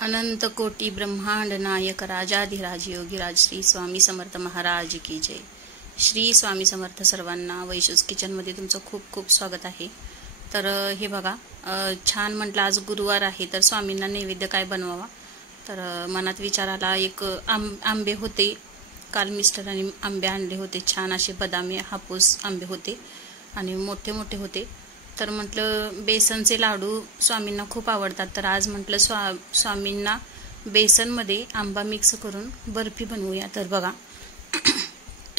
अनंत कोटी ब्रह्मांड नायक राजाधिराज योगीराज श्री स्वामी समर्थ महाराज की जय। श्री स्वामी समर्थ सर्वांना वैशूज किचनमध्ये तुमचं खूप खूप स्वागत आहे। तर हे बघा, छान म्हटलं आज गुरुवार आहे तर स्वामींना नैवेद्य काय बनवावा, तर मनात विचार आला। एक आंबे होते, काल मिस्टरांनी आंबे आणले होते, छान असे बदामी हापूस आंबे होते आणि मोठे मोठे होते। तर म्हटलं बेसनचे लाडू स्वामींना खूप आवडतात, तर आज म्हटलं स्वामींना बेसनमध्ये आंबा मिक्स करून बर्फी बनवूया। तर बघा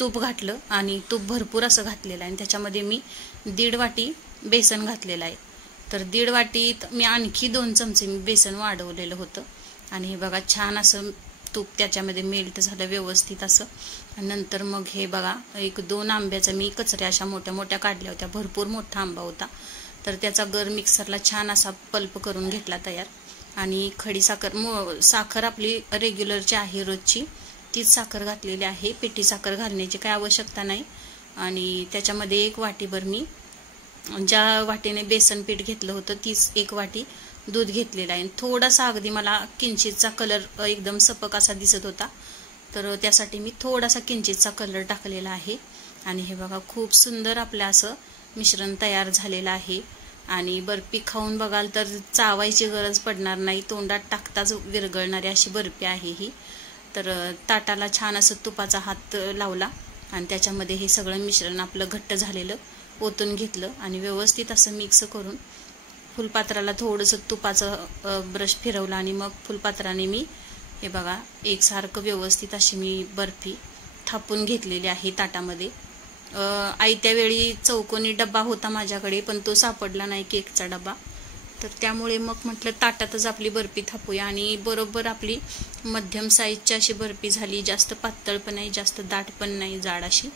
तूप घातलं आणि तूप भरपूर असं घातलेलं आहे आणि त्याच्यामध्ये मी 1.5 वाटी बेसन घातलेलं आहे। तर 1.5 वाटीत मी आणखी 2 चमचे बेसन वाढवलेलं होतं आणि हे बघा छान असं तूप त्याच्यामध्ये मेल्ट झालं व्यवस्थित असं। आणि नंतर मग हे बघा 1-2 आंब्याचा मी कचऱ्या अशा मोठ्या मोठ्या काढल्या होत्या, भरपूर मोठा आंबा होता, तर त्याचा गर मिक्सरला छान असा पल्प करून घेतला तयार। आणि खडी साखर आपली रेग्युलरची आहे रोजची, तीच साखर घातलेली आहे, पिठी साखर घालण्याची काही आवश्यकता नाही। आणि त्याच्यामध्ये 1 वाटीभर मी ज्या वाटीने बेसन पीठ घेतलं होतं तीच 1 वाटी दूध घेतलेलं आहे। थोडासा अगदी मला किंचितचा कलर एकदम सपक असा दिसत होता, तर त्यासाठी मी थोडासा किंचितचा कलर टाकलेला आहे। आणि हे बघा खूप सुंदर आपलं असं मिश्रण तयार झालेलं आहे। आणि बर्फी खाऊन बघाल तर चावायची गरज पडणार नाही, तोंडात टाकताच विरघळणारी अशी बर्फी आहे ही। तर ताटाला छान असं तुपाचा हात लावला आणि त्याच्यामध्ये हे सगळं मिश्रण आपलं घट्ट झालेलं ओतून घेतलं आणि व्यवस्थित असं मिक्स करून फुलपात्राला थोडंसं तुपाचं ब्रश फिरवला आणि मग फुलपात्राने मी हे बघा एकसारखं व्यवस्थित अशी मी बर्फी थापून घेतलेली आहे ताटामध्ये। आयत्या वेळी चौकोनी डब्बा होता माझ्याकडे, पण तो सापडला नाही केकचा डब्बा, तर त्यामुळे मग म्हटलं ताटातच आपली बर्फी थापूया। आणि बरोबर आपली मध्यम साईजची अशी बर्फी झाली, जास्त पातळ पण नाही जास्त दाट पण नाही, जाड अशी।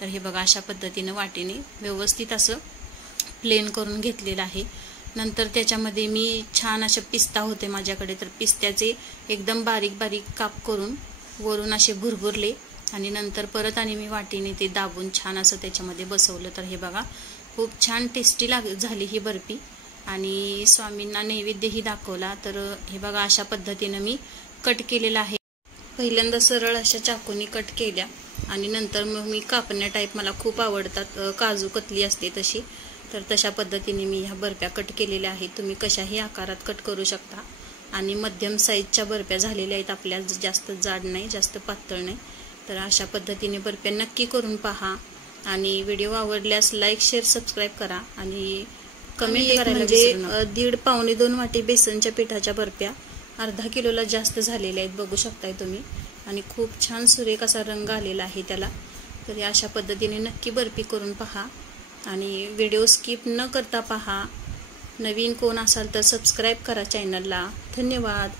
तर हे बघा अशा पद्धतीने वाटीने व्यवस्थित असं प्लेन करून घेतलेलं आहे। नंतर त्याच्यामध्ये मी छान असे पिस्ता होते माझ्याकडे, तर पिस्त्याचे एकदम बारीक बारीक काप करून वरून असे भुरभुरले आणि नंतर परत आणि मी वाटीने ते दाबून छान असं त्याच्यामध्ये बसवलं। तर हे बघा खूप छान टेस्टी झाली ही बर्फी आणि स्वामींना नैवेद्यही दाखवला। तर हे बघा अशा पद्धतीने मी कट केलेला आहे। पहिल्यांदा सरळ अशा चाकूनी कट केल्या आणि नंतर मग मी कापण्या टाईप, मला खूप आवडतात, काजू कतली असते तशी, तर तशा पद्धतीने मी ह्या बर्फ्या कट केलेल्या आहेत। तुम्ही कशाही आकारात कट करू शकता। आणि मध्यम साईजच्या बर्फ्या झालेल्या आहेत आपल्या, जास्त जाड नाही जास्त पातळ नाही। तर अशा पद्धतीने बर्फ्या नक्की करून पहा आणि व्हिडिओ आवडल्यास लाईक शेअर सबस्क्राईब करा आणि कमेंट करायला म्हणजे 1.5-2 वाटी बेसनच्या पिठाच्या बर्फ्या अर्धा किलोला जास्त झालेल्या आहेत, बघू शकताय तुम्ही। आणि खूप छान सुरेख असा रंग आलेला आहे त्याला। तर अशा पद्धतीने नक्की बर्फी करून पहा आणि व्हिडिओ स्किप न करता पहा। नवीन कोण असाल तर सबस्क्राईब करा चॅनलला। धन्यवाद।